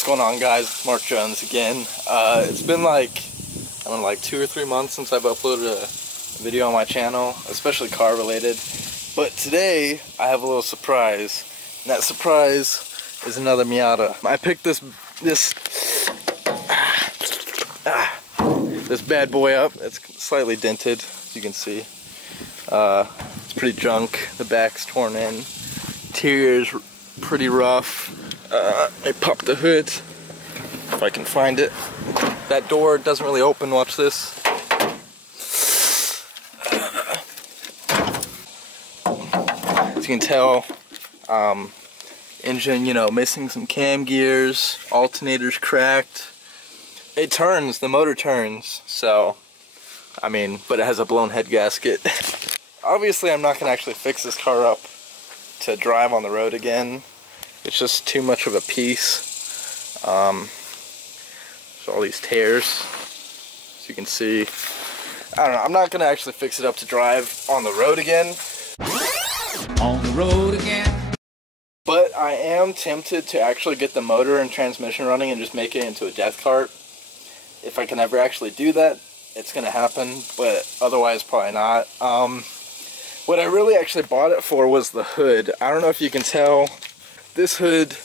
What's going on, guys? Mark Jones again. It's been like, I don't know, like 2 or 3 months since I've uploaded a video on my channel, especially car related. But today I have a little surprise, and that surprise is another Miata. I picked this bad boy up. It's slightly dented, as you can see. It's pretty junk. The back's torn in. Interior's pretty rough. I popped the hood, if I can find it. That door doesn't really open, watch this. As you can tell, engine, you know, missing some cam gears, alternator's cracked. It turns, the motor turns, so, I mean, but it has a blown head gasket. Obviously, I'm not gonna actually fix this car up to drive on the road again. It's just too much of a piece. So all these tears, as you can see. I don't know, I'm not gonna actually fix it up to drive on the road again. On the road again. But I am tempted to actually get the motor and transmission running and just make it into a death cart. If I can ever actually do that, it's gonna happen, but otherwise probably not. What I really actually bought it for was the hood. I don't know if you can tell. This hood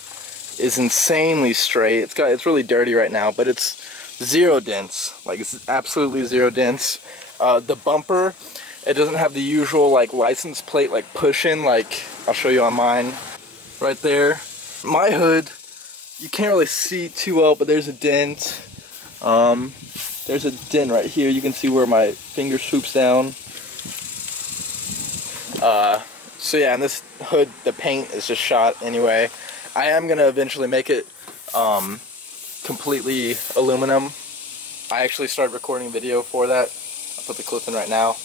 is insanely straight. It's really dirty right now, but it's zero dents. Like, it's absolutely zero dents. The bumper, it doesn't have the usual like license plate like push in, like I'll show you on mine. Right there. My hood, you can't really see too well, but there's a dent. There's a dent right here. You can see where my finger swoops down. So yeah, and this hood, the paint is just shot anyway. I am gonna eventually make it completely aluminum. I actually started recording a video for that. I'll put the clip in right now.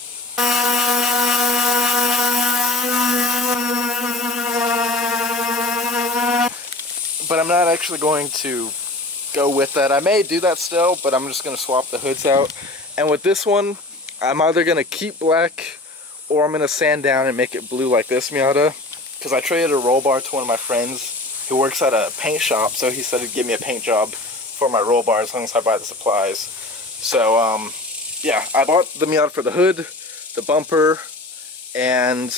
But I'm not actually going to go with that. I may do that still, but I'm just gonna swap the hoods out. And with this one, I'm either gonna keep black or I'm gonna sand down and make it blue like this Miata, because I traded a roll bar to one of my friends who works at a paint shop, so he said he'd give me a paint job for my roll bar as long as I buy the supplies. So yeah, I bought the Miata for the hood, the bumper, and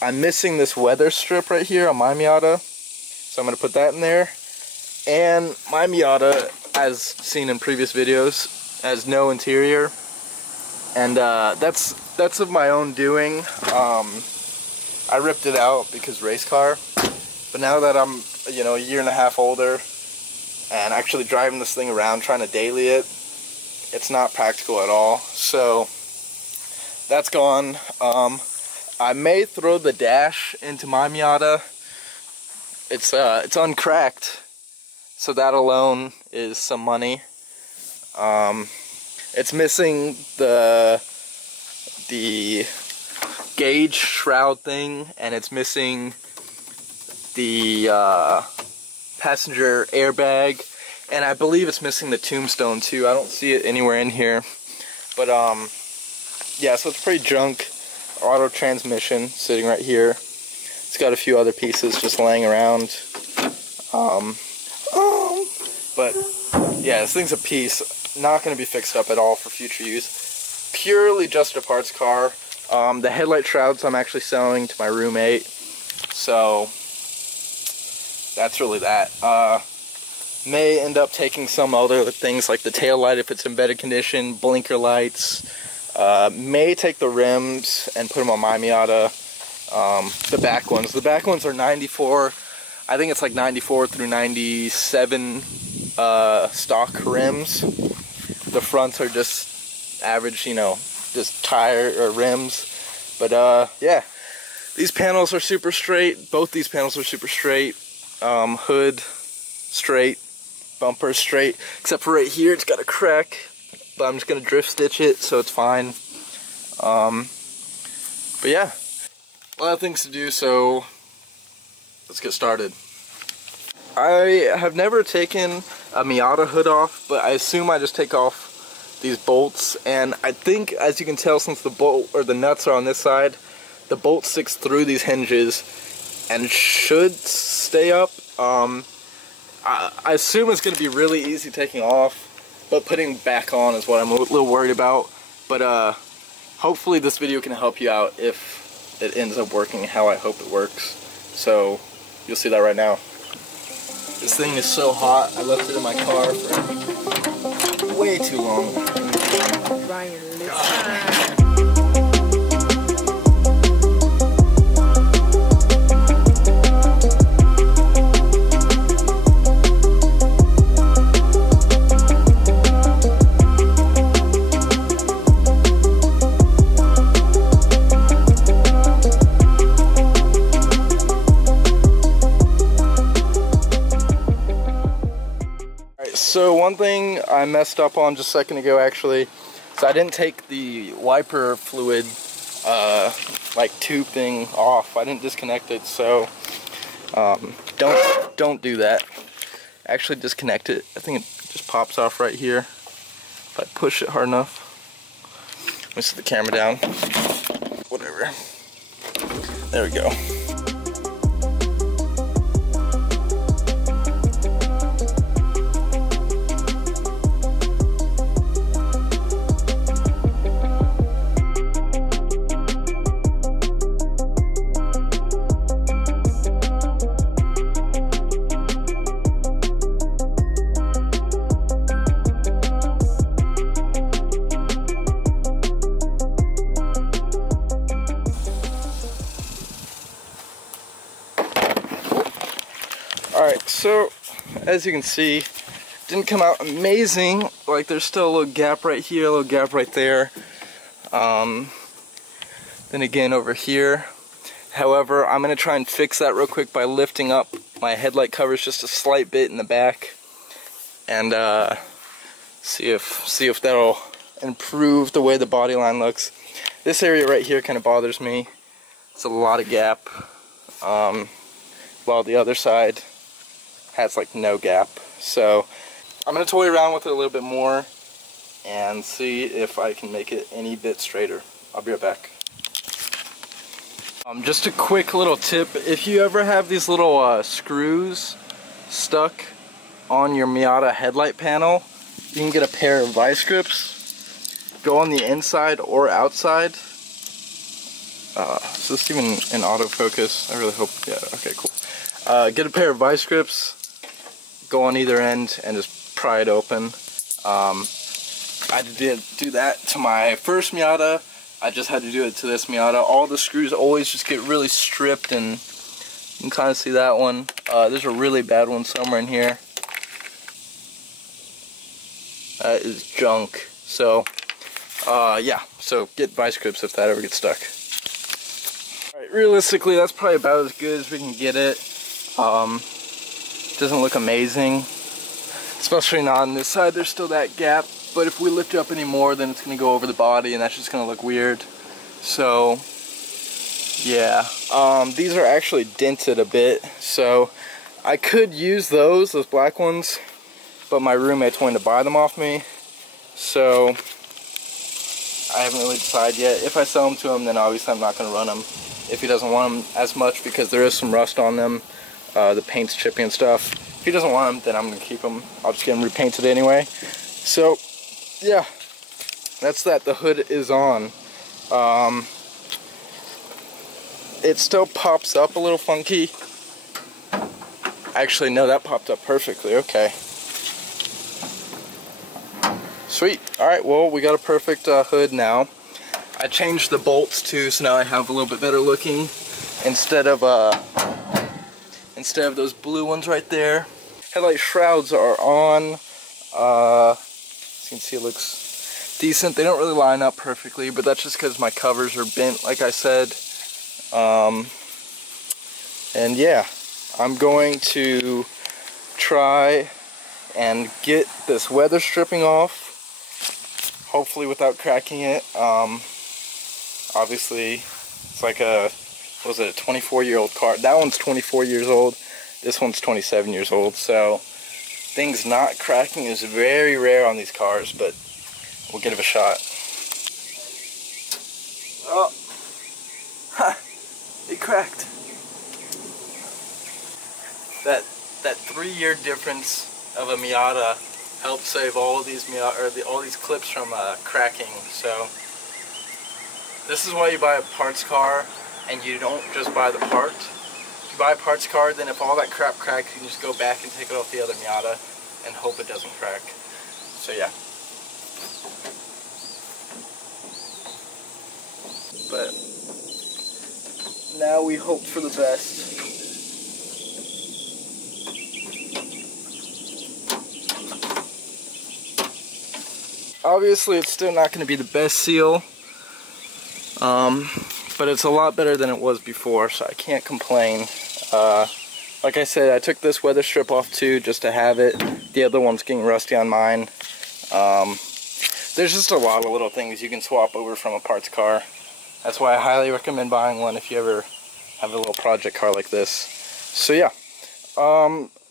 I'm missing this weather strip right here on my Miata, so I'm gonna put that in there. And my Miata, as seen in previous videos, has no interior, and that's of my own doing. I ripped it out because race car, but now that I'm, you know, a year and a half older and actually driving this thing around trying to daily it, it's not practical at all. So that's gone. I may throw the dash into my Miata. It's uncracked, so that alone is some money. It's missing the gauge shroud thing, and it's missing the passenger airbag, and I believe it's missing the tombstone too. I don't see it anywhere in here, but yeah, so it's pretty junk. Auto transmission sitting right here. It's got a few other pieces just laying around, but yeah, this thing's a piece, not going to be fixed up at all for future use. Purely just a parts car. The headlight shrouds I'm actually selling to my roommate, so that's really that. May end up taking some other things like the tail light if it's in better condition, blinker lights. May take the rims and put them on my Miata. The back ones are 94. I think it's like 94 through 97 stock rims. The fronts are just average, you know, just tire or rims. But yeah, these panels are super straight. Both these panels are super straight. Hood straight, bumper straight, except for right here it's got a crack, but I'm just gonna drift stitch it so it's fine. But yeah, a lot of things to do, so let's get started. I have never taken a Miata hood off, but I assume I just take off these bolts, and I think, as you can tell, since the bolt or the nuts are on this side, the bolt sticks through these hinges and should stay up. I assume it's going to be really easy taking off, but putting back on is what I'm a little worried about. But hopefully this video can help you out if it ends up working how I hope it works. So you'll see that right now. This thing is so hot, I left it in my car for way too long. Ryan, listen. So one thing I messed up on just a second ago actually, so I didn't take the wiper fluid like tube thing off. I didn't disconnect it, so don't do that. Actually disconnect it. I think it just pops off right here if I push it hard enough. Let me set the camera down. Whatever. There we go. Alright, so as you can see, didn't come out amazing. Like there's still a little gap right here, a little gap right there. Then again over here. However, I'm going to try and fix that real quick by lifting up my headlight covers just a slight bit in the back. And see if that'll improve the way the body line looks. This area right here kind of bothers me. It's a lot of gap. While the other side has like no gap. So I'm going to toy around with it a little bit more and see if I can make it any bit straighter. I'll be right back. Just a quick little tip, if you ever have these little screws stuck on your Miata headlight panel, you can get a pair of vice grips. Go on the inside or outside. Is this even in autofocus? I really hope, yeah, okay, cool. Get a pair of vice grips, go on either end, and just pry it open. I did do that to my first Miata. I just had to do it to this Miata. All the screws always just get really stripped, and you can kind of see that one. There's a really bad one somewhere in here. That is junk. So, yeah, so get vice grips if that ever gets stuck. Alright, realistically, that's probably about as good as we can get it. Doesn't look amazing, especially not on this side. There's still that gap, but if we lift it up any more, then it's going to go over the body, and that's just going to look weird. So, yeah, these are actually dented a bit, so I could use those black ones, but my roommate's wanting to buy them off me, so I haven't really decided yet. If I sell them to him, then obviously I'm not going to run them if he doesn't want them as much, because there is some rust on them. The paint's chippy and stuff. If he doesn't want them, then I'm going to keep them. I'll just get them repainted anyway. So, yeah, that's that. The hood is on. It still pops up a little funky. Actually, no, that popped up perfectly. Okay. Sweet. Alright, well, we got a perfect hood now. I changed the bolts too, so now I have a little bit better looking instead of those blue ones right there. Headlight shrouds are on. As you can see, it looks decent. They don't really line up perfectly, but that's just because my covers are bent, like I said. And yeah, I'm going to try and get this weather stripping off, hopefully without cracking it. Obviously, it's like a, what was it, a 24-year-old car. That one's 24 years old. This one's 27 years old. So things not cracking is very rare on these cars, but we'll give it a shot. Oh, ha! It cracked. that 3-year difference of a Miata helped save all of these Miata, all these clips from cracking. So this is why you buy a parts car, and you don't just buy the part. If you buy a parts car, then if all that crap cracks, you can just go back and take it off the other Miata and hope it doesn't crack. So yeah. But now we hope for the best. Obviously it's still not going to be the best seal, but it's a lot better than it was before, so I can't complain. Like I said, I took this weather strip off too just to have it. The other one's getting rusty on mine. There's just a lot of little things you can swap over from a parts car. That's why I highly recommend buying one if you ever have a little project car like this. So yeah,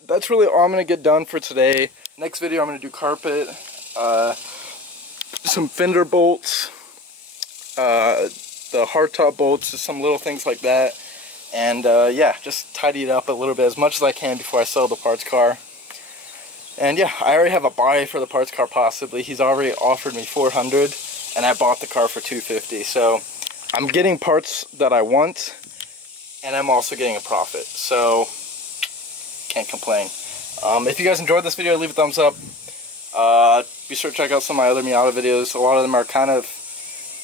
that's really all I'm going to get done for today. Next video I'm going to do carpet, some fender bolts, the hardtop bolts, just some little things like that. And yeah, just tidy it up a little bit as much as I can before I sell the parts car. And yeah, I already have a buy for the parts car possibly. He's already offered me $400 and I bought the car for $250. So I'm getting parts that I want and I'm also getting a profit. So can't complain. If you guys enjoyed this video, leave a thumbs up. Be sure to check out some of my other Miata videos. A lot of them are kind of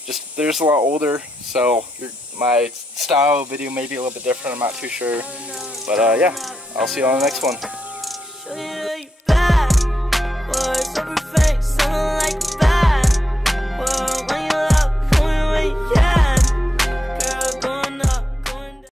just, they're just a lot older, so my style of video may be a little bit different, I'm not too sure. But yeah, I'll see you on the next one.